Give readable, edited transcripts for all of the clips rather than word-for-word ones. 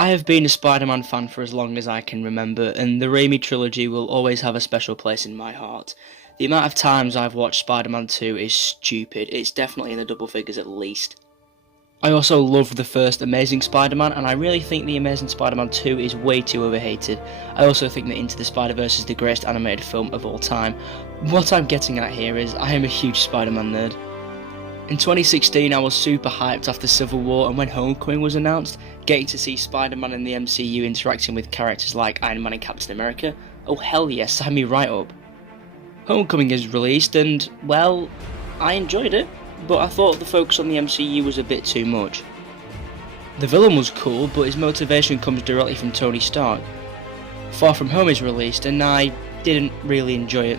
I have been a Spider-Man fan for as long as I can remember, and the Raimi trilogy will always have a special place in my heart. The amount of times I've watched Spider-Man 2 is stupid. It's definitely in the double figures at least. I also loved the first Amazing Spider-Man, and I really think the Amazing Spider-Man 2 is way too overhated. I also think that Into the Spider-Verse is the greatest animated film of all time. What I'm getting at here is, I am a huge Spider-Man nerd. In 2016 I was super hyped after Civil War, and when Homecoming was announced, getting to see Spider-Man in the MCU interacting with characters like Iron Man and Captain America, oh hell yes, sign me right up. Homecoming is released and, well, I enjoyed it, but I thought the focus on the MCU was a bit too much. The villain was cool, but his motivation comes directly from Tony Stark. Far From Home is released and I didn't really enjoy it,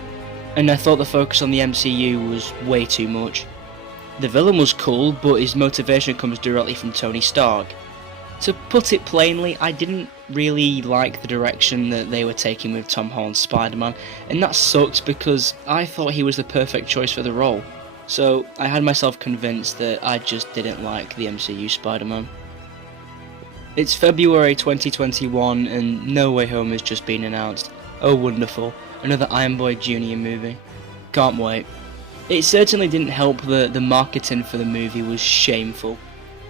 and I thought the focus on the MCU was way too much. The villain was cool, but his motivation comes directly from Tony Stark. To put it plainly, I didn't really like the direction that they were taking with Tom Holland's Spider-Man, and that sucked because I thought he was the perfect choice for the role. So I had myself convinced that I just didn't like the MCU Spider-Man. It's February 2021 and No Way Home has just been announced. Oh wonderful, another Iron Boy Jr. movie. Can't wait. It certainly didn't help that the marketing for the movie was shameful.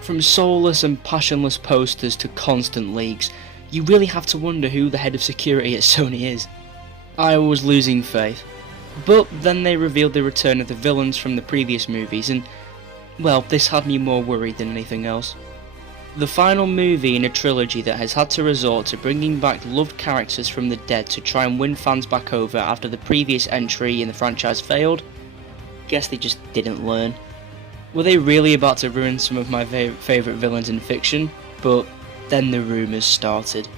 From soulless and passionless posters to constant leaks, you really have to wonder who the head of security at Sony is. I was losing faith. But then they revealed the return of the villains from the previous movies and, well, this had me more worried than anything else. The final movie in a trilogy that has had to resort to bringing back loved characters from the dead to try and win fans back over after the previous entry in the franchise failed? Guess they just didn't learn. Were they really about to ruin some of my favourite villains in fiction? But then the rumours started.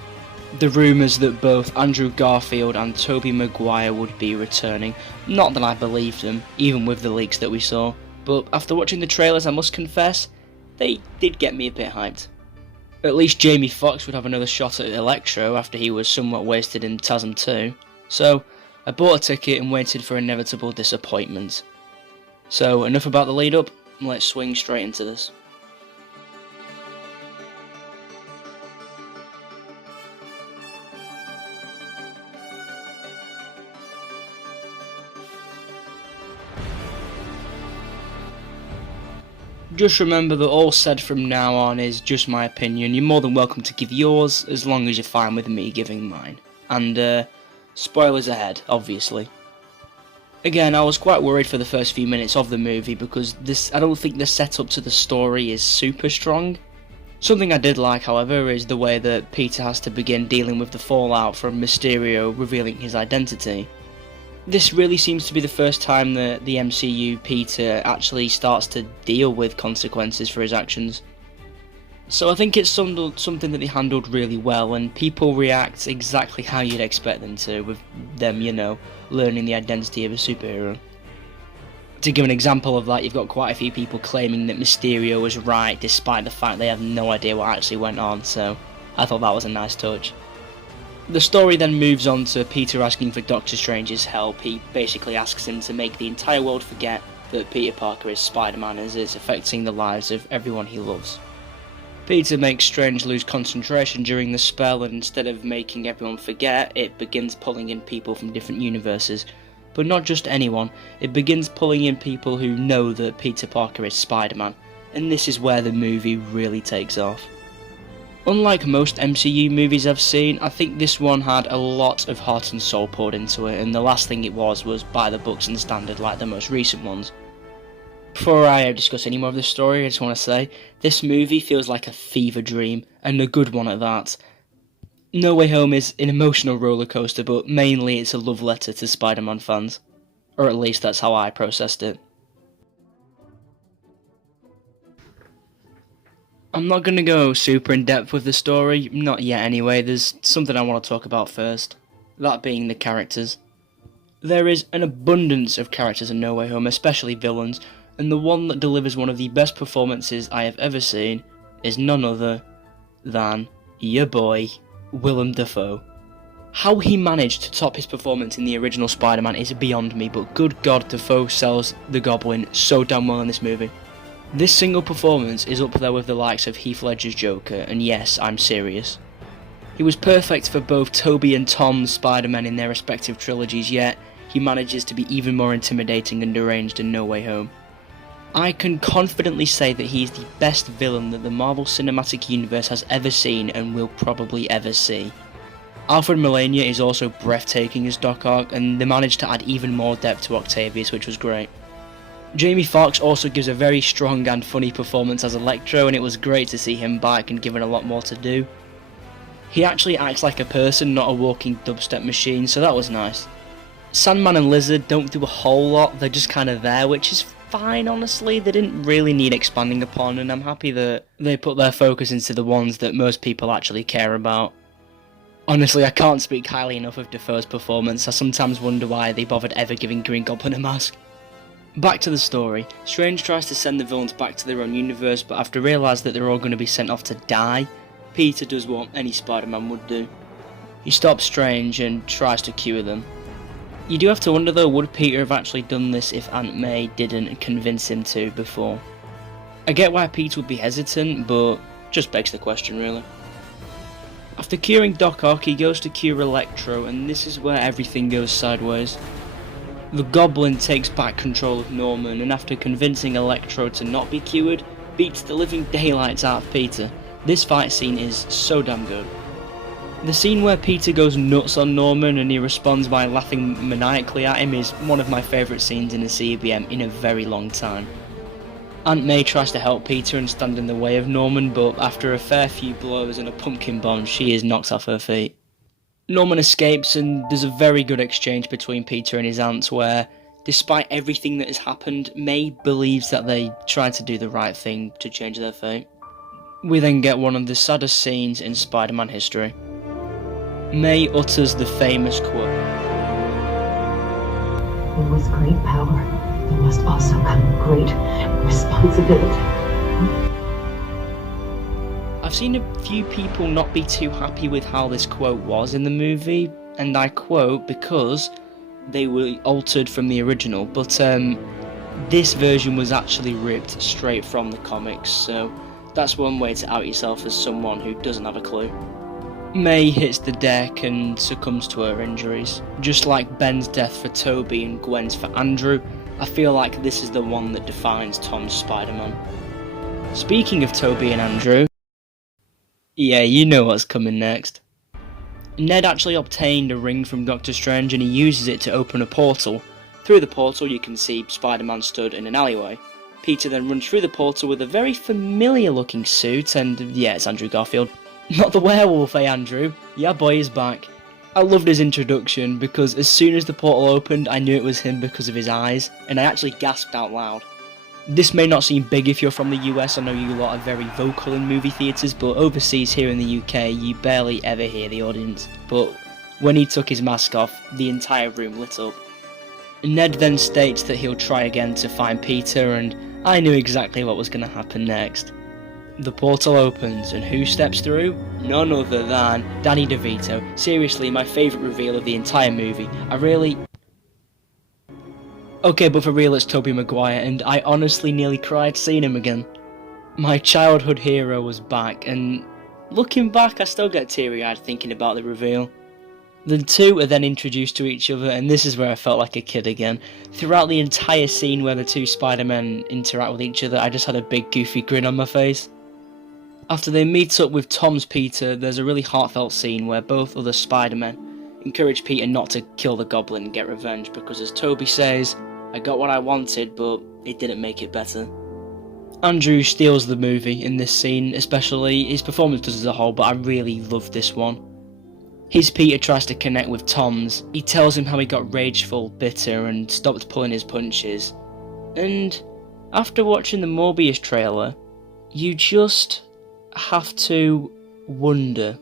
The rumours that both Andrew Garfield and Tobey Maguire would be returning. Not that I believed them, even with the leaks that we saw, but after watching the trailers I must confess, they did get me a bit hyped. At least Jamie Foxx would have another shot at Electro after he was somewhat wasted in TASM 2, so I bought a ticket and waited for inevitable disappointment. So enough about the lead up, let's swing straight into this. Just remember that all said from now on is just my opinion. You're more than welcome to give yours, as long as you're fine with me giving mine. And, spoilers ahead, obviously. Again, I was quite worried for the first few minutes of the movie because I don't think the setup to the story is super strong. Something I did like, however, is the way that Peter has to begin dealing with the fallout from Mysterio revealing his identity. This really seems to be the first time that the MCU Peter actually starts to deal with consequences for his actions. So I think it's something that they handled really well, and people react exactly how you'd expect them to, with them, learning the identity of a superhero. To give an example of that, you've got quite a few people claiming that Mysterio was right despite the fact they have no idea what actually went on, so I thought that was a nice touch. The story then moves on to Peter asking for Doctor Strange's help. He basically asks him to make the entire world forget that Peter Parker is Spider-Man, as it's affecting the lives of everyone he loves. Peter makes Strange lose concentration during the spell, and instead of making everyone forget, it begins pulling in people from different universes. But not just anyone, it begins pulling in people who know that Peter Parker is Spider-Man, and this is where the movie really takes off. Unlike most MCU movies I've seen, I think this one had a lot of heart and soul poured into it, and the last thing it was by the books and standard like the most recent ones. Before I discuss any more of this story, I just want to say, this movie feels like a fever dream, and a good one at that. No Way Home is an emotional roller coaster, but mainly it's a love letter to Spider-Man fans. Or at least that's how I processed it. I'm not going to go super in depth with the story, not yet anyway. There's something I want to talk about first, that being the characters. There is an abundance of characters in No Way Home, especially villains, and the one that delivers one of the best performances I have ever seen is none other than your boy, Willem Dafoe. How he managed to top his performance in the original Spider-Man is beyond me, but good God, Dafoe sells the Goblin so damn well in this movie. This single performance is up there with the likes of Heath Ledger's Joker, and yes, I'm serious. He was perfect for both Tobey and Tom's Spider-Man in their respective trilogies, yet he manages to be even more intimidating and deranged in No Way Home. I can confidently say that he is the best villain that the Marvel Cinematic Universe has ever seen and will probably ever see. Alfred Molina is also breathtaking as Doc Ock, and they managed to add even more depth to Octavius, which was great. Jamie Foxx also gives a very strong and funny performance as Electro, and it was great to see him back and given a lot more to do. He actually acts like a person, not a walking dubstep machine, so that was nice. Sandman and Lizard don't do a whole lot, they're just kind of there, which is fine honestly. They didn't really need expanding upon, and I'm happy that they put their focus into the ones that most people actually care about. Honestly, I can't speak highly enough of Dafoe's performance. I sometimes wonder why they bothered ever giving Green Goblin a mask. Back to the story. Strange tries to send the villains back to their own universe, but after realising that they're all going to be sent off to die, Peter does what any Spider-Man would do. He stops Strange and tries to cure them. You do have to wonder though, would Peter have actually done this if Aunt May didn't convince him to before? I get why Peter would be hesitant, but just begs the question really. After curing Doc Ock, he goes to cure Electro, and this is where everything goes sideways. The Goblin takes back control of Norman, and after convincing Electro to not be cured, beats the living daylights out of Peter. This fight scene is so damn good. The scene where Peter goes nuts on Norman and he responds by laughing maniacally at him is one of my favourite scenes in a CBM in a very long time. Aunt May tries to help Peter and stand in the way of Norman, but after a fair few blows and a pumpkin bomb, she is knocked off her feet. Norman escapes, and there's a very good exchange between Peter and his aunt where, despite everything that has happened, May believes that they tried to do the right thing to change their fate. We then get one of the saddest scenes in Spider-Man history. May utters the famous quote. With great power, there must also come great responsibility. I've seen a few people not be too happy with how this quote was in the movie, and I quote because they were altered from the original, but this version was actually ripped straight from the comics, so that's one way to out yourself as someone who doesn't have a clue. May hits the deck and succumbs to her injuries. Just like Ben's death for Tobey and Gwen's for Andrew, I feel like this is the one that defines Tom's Spider-Man. Speaking of Tobey and Andrew, yeah, you know what's coming next. Ned actually obtained a ring from Doctor Strange and he uses it to open a portal. Through the portal you can see Spider-Man stood in an alleyway. Peter then runs through the portal with a very familiar looking suit, and yeah, it's Andrew Garfield. Not the werewolf, Andrew? Yeah boy, he's back. I loved his introduction because as soon as the portal opened I knew it was him because of his eyes, and I actually gasped out loud. This may not seem big if you're from the US, I know you lot are very vocal in movie theatres, but overseas here in the UK you barely ever hear the audience. But when he took his mask off, the entire room lit up. Ned then states that he'll try again to find Peter, and I knew exactly what was going to happen next. The portal opens, and who steps through? None other than Danny DeVito. Seriously, my favourite reveal of the entire movie. Okay, but for real, it's Tobey Maguire, and I honestly nearly cried seeing him again. My childhood hero was back, and looking back, I still get teary-eyed thinking about the reveal. The two are then introduced to each other, and this is where I felt like a kid again. Throughout the entire scene where the two Spider-Men interact with each other, I just had a big goofy grin on my face. After they meet up with Tom's Peter, there's a really heartfelt scene where both other Spider-Men encourage Peter not to kill the Goblin and get revenge, because as Tobey says, I got what I wanted, but it didn't make it better. Andrew steals the movie in this scene, especially his performance does as a whole, but I really loved this one. His Peter tries to connect with Tom's. He tells him how he got rageful, bitter, and stopped pulling his punches. And after watching the Morbius trailer, you just have to wonder.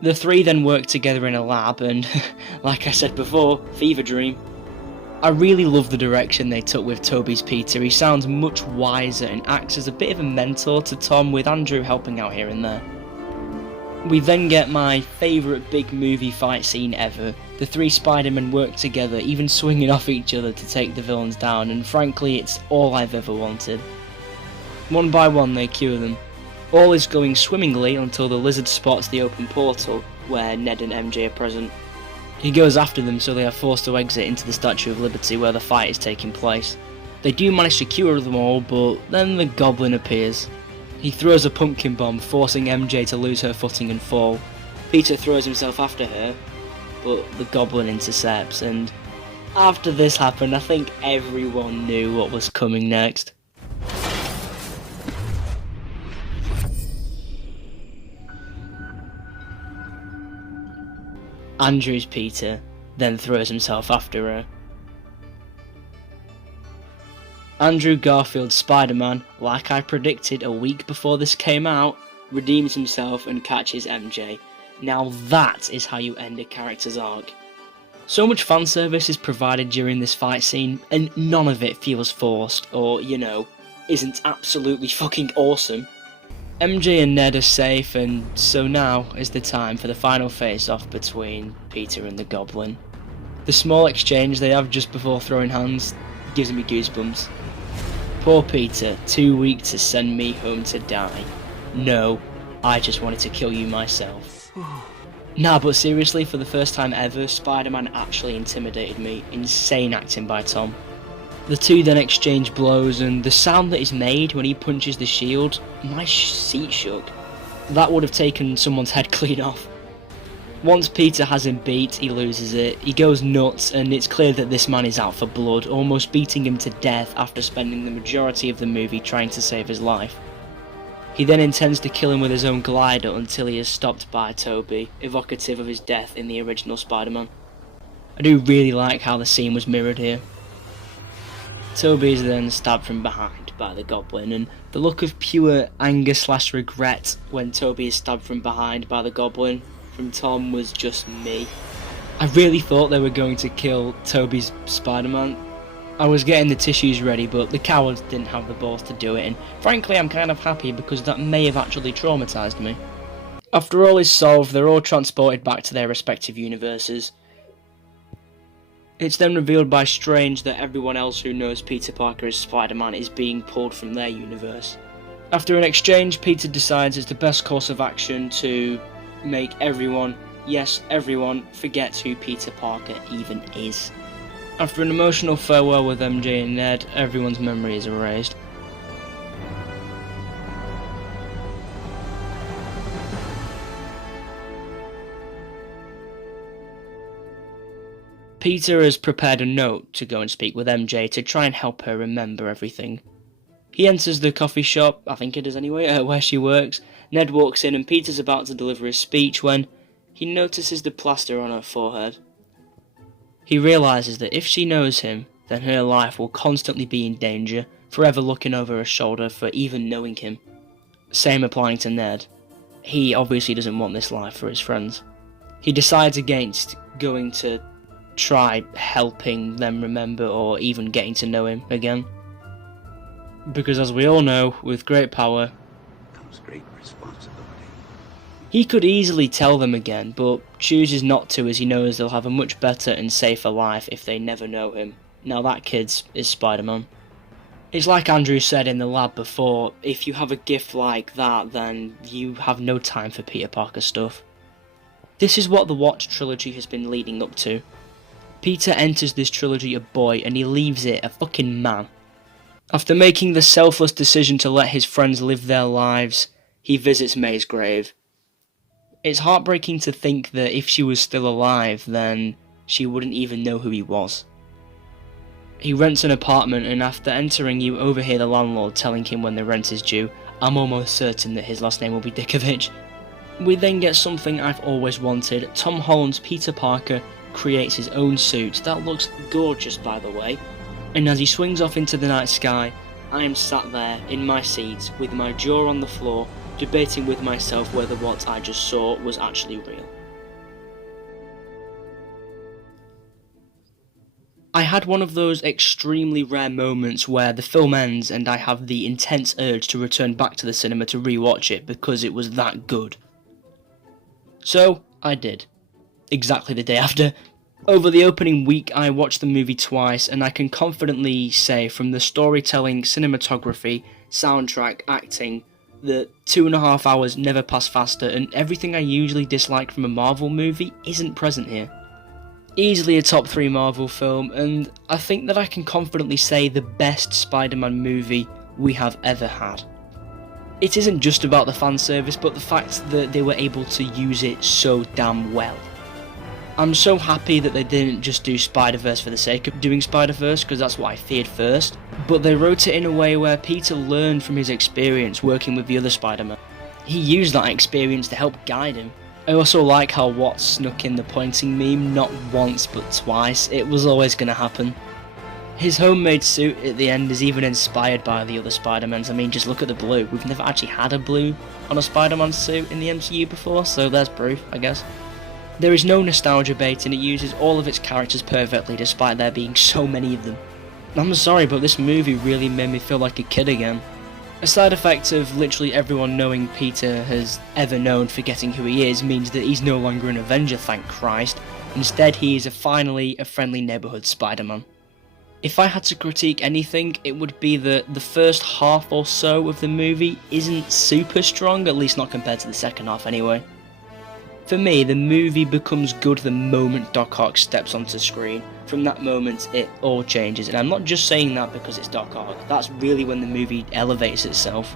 The three then work together in a lab, and like I said before, fever dream. I really love the direction they took with Tobey's Peter. He sounds much wiser and acts as a bit of a mentor to Tom, with Andrew helping out here and there. We then get my favourite big movie fight scene ever. The three Spider-Men work together, even swinging off each other to take the villains down, and frankly it's all I've ever wanted. One by one they cure them. All is going swimmingly until the lizard spots the open portal where Ned and MJ are present. He goes after them, so they are forced to exit into the Statue of Liberty where the fight is taking place. They do manage to cure them all, but then the Goblin appears. He throws a pumpkin bomb, forcing MJ to lose her footing and fall. Peter throws himself after her, but the Goblin intercepts, and after this happened, I think everyone knew what was coming next. Andrew's Peter then throws himself after her. Andrew Garfield's Spider-Man, like I predicted a week before this came out, redeems himself and catches MJ. Now that is how you end a character's arc. So much fan service is provided during this fight scene, and none of it feels forced or, isn't absolutely fucking awesome. MJ and Ned are safe, and so now is the time for the final face-off between Peter and the Goblin. The small exchange they have just before throwing hands gives me goosebumps. Poor Peter, too weak to send me home to die. No, I just wanted to kill you myself. Nah, but seriously, for the first time ever, Spider-Man actually intimidated me. Insane acting by Tom. The two then exchange blows, and the sound that is made when he punches the shield, my seat shook. That would have taken someone's head clean off. Once Peter has him beat, he loses it. He goes nuts, and it's clear that this man is out for blood, almost beating him to death after spending the majority of the movie trying to save his life. He then intends to kill him with his own glider until he is stopped by Tobey, evocative of his death in the original Spider-Man. I do really like how the scene was mirrored here. Tobey is then stabbed from behind by the Goblin, and the look of pure anger/regret when Tobey is stabbed from behind by the Goblin from Tom was just me. I really thought they were going to kill Tobey's Spider-Man. I was getting the tissues ready, but the cowards didn't have the balls to do it, and frankly I'm kind of happy because that may have actually traumatised me. After all is solved, they're all transported back to their respective universes. It's then revealed by Strange that everyone else who knows Peter Parker as Spider-Man is being pulled from their universe. After an exchange, Peter decides it's the best course of action to make everyone, yes everyone, forget who Peter Parker even is. After an emotional farewell with MJ and Ned, everyone's memory is erased. Peter has prepared a note to go and speak with MJ to try and help her remember everything. He enters the coffee shop, I think it is anyway, where she works. Ned walks in and Peter's about to deliver his speech when he notices the plaster on her forehead. He realises that if she knows him, then her life will constantly be in danger, forever looking over her shoulder for even knowing him. Same applying to Ned. He obviously doesn't want this life for his friends. He decides against going to try helping them remember or even getting to know him again. Because as we all know, with great power comes great responsibility. He could easily tell them again, but chooses not to as he knows they'll have a much better and safer life if they never know him. Now that kid is Spider-Man. It's like Andrew said in the lab before, if you have a gift like that, then you have no time for Peter Parker stuff. This is what the Watch trilogy has been leading up to. Peter enters this trilogy a boy and he leaves it a fucking man. After making the selfless decision to let his friends live their lives, he visits May's grave. It's heartbreaking to think that if she was still alive, then she wouldn't even know who he was. He rents an apartment and after entering you overhear the landlord telling him when the rent is due. I'm almost certain that his last name will be Dickovich. We then get something I've always wanted. Tom Holland's Peter Parker creates his own suit that looks gorgeous by the way, and as he swings off into the night sky, I am sat there in my seat with my jaw on the floor, debating with myself whether what I just saw was actually real. I had one of those extremely rare moments where the film ends and I have the intense urge to return back to the cinema to rewatch it because it was that good. So, I did. Exactly the day after. Over the opening week I watched the movie twice and I can confidently say from the storytelling, cinematography, soundtrack, acting, The 2.5 hours never pass faster, and everything I usually dislike from a Marvel movie isn't present here. Easily a top 3 Marvel film, and I think that I can confidently say the best Spider-Man movie we have ever had. It isn't just about the fan service, but the fact that they were able to use it so damn well. I'm so happy that they didn't just do Spider-Verse for the sake of doing Spider-Verse, because that's what I feared first, but they wrote it in a way where Peter learned from his experience working with the other Spider-Man. He used that experience to help guide him. I also like how Watts snuck in the pointing meme not once but twice. It was always going to happen. His homemade suit at the end is even inspired by the other Spider-Mans. I mean, just look at the blue. We've never actually had a blue on a Spider-Man suit in the MCU before, so there's proof, I guess. There is no nostalgia bait, and it uses all of its characters perfectly despite there being so many of them. I'm sorry, but this movie really made me feel like a kid again. A side effect of literally everyone knowing Peter has ever known forgetting who he is means that he's no longer an Avenger, thank Christ. Instead, he is finally a friendly neighbourhood Spider-Man. If I had to critique anything, it would be that the first half or so of the movie isn't super strong, at least not compared to the second half anyway. For me, the movie becomes good the moment Doc Ock steps onto screen. From that moment, it all changes, and I'm not just saying that because it's Doc Ock, that's really when the movie elevates itself.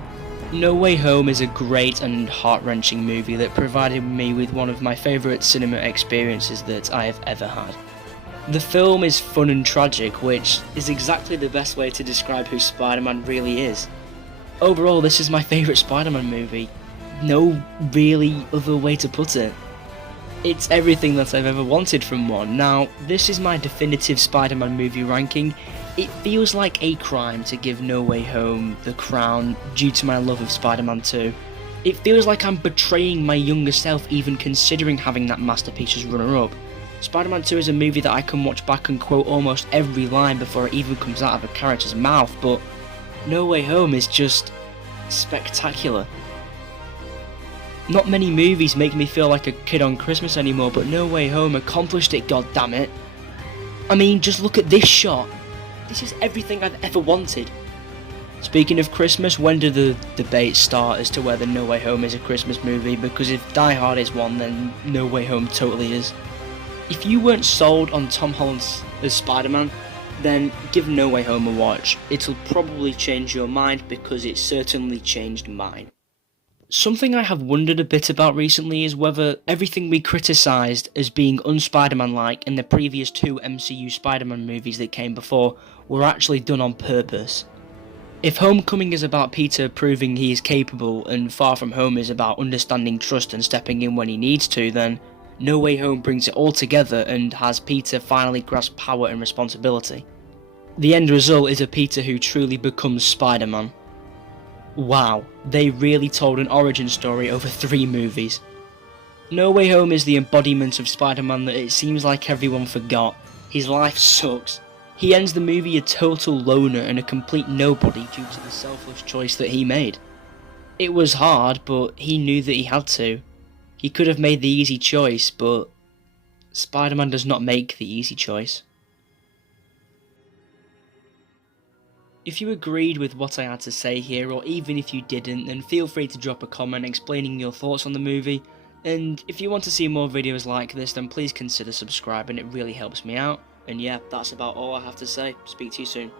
No Way Home is a great and heart-wrenching movie that provided me with one of my favourite cinema experiences that I have ever had. The film is fun and tragic, which is exactly the best way to describe who Spider-Man really is. Overall, this is my favourite Spider-Man movie. No really other way to put it. It's everything that I've ever wanted from one. Now, this is my definitive Spider-Man movie ranking. It feels like a crime to give No Way Home the crown due to my love of Spider-Man 2. It feels like I'm betraying my younger self even considering having that masterpiece as runner-up. Spider-Man 2 is a movie that I can watch back and quote almost every line before it even comes out of a character's mouth, but No Way Home is just spectacular. Not many movies make me feel like a kid on Christmas anymore, but No Way Home accomplished it, goddammit. I mean, just look at this shot. This is everything I've ever wanted. Speaking of Christmas, when do the debates start as to whether No Way Home is a Christmas movie? Because if Die Hard is one, then No Way Home totally is. If you weren't sold on Tom Holland as Spider-Man, then give No Way Home a watch. It'll probably change your mind because it certainly changed mine. Something I have wondered a bit about recently is whether everything we criticised as un Spider-Man-like in the previous 2 MCU Spider-Man movies that came before were actually done on purpose. If Homecoming is about Peter proving he is capable and Far From Home is about understanding trust and stepping in when he needs to, then No Way Home brings it all together and has Peter finally grasp power and responsibility. The end result is a Peter who truly becomes Spider-Man. Wow, they really told an origin story over 3 movies. No Way Home is the embodiment of Spider-Man that it seems like everyone forgot. His life sucks. He ends the movie a total loner and a complete nobody due to the selfless choice that he made. It was hard, but he knew that he had to. He could have made the easy choice, but Spider-Man does not make the easy choice. If you agreed with what I had to say here, or even if you didn't, then feel free to drop a comment explaining your thoughts on the movie, and if you want to see more videos like this, then please consider subscribing, it really helps me out. And yeah, that's about all I have to say. Speak to you soon.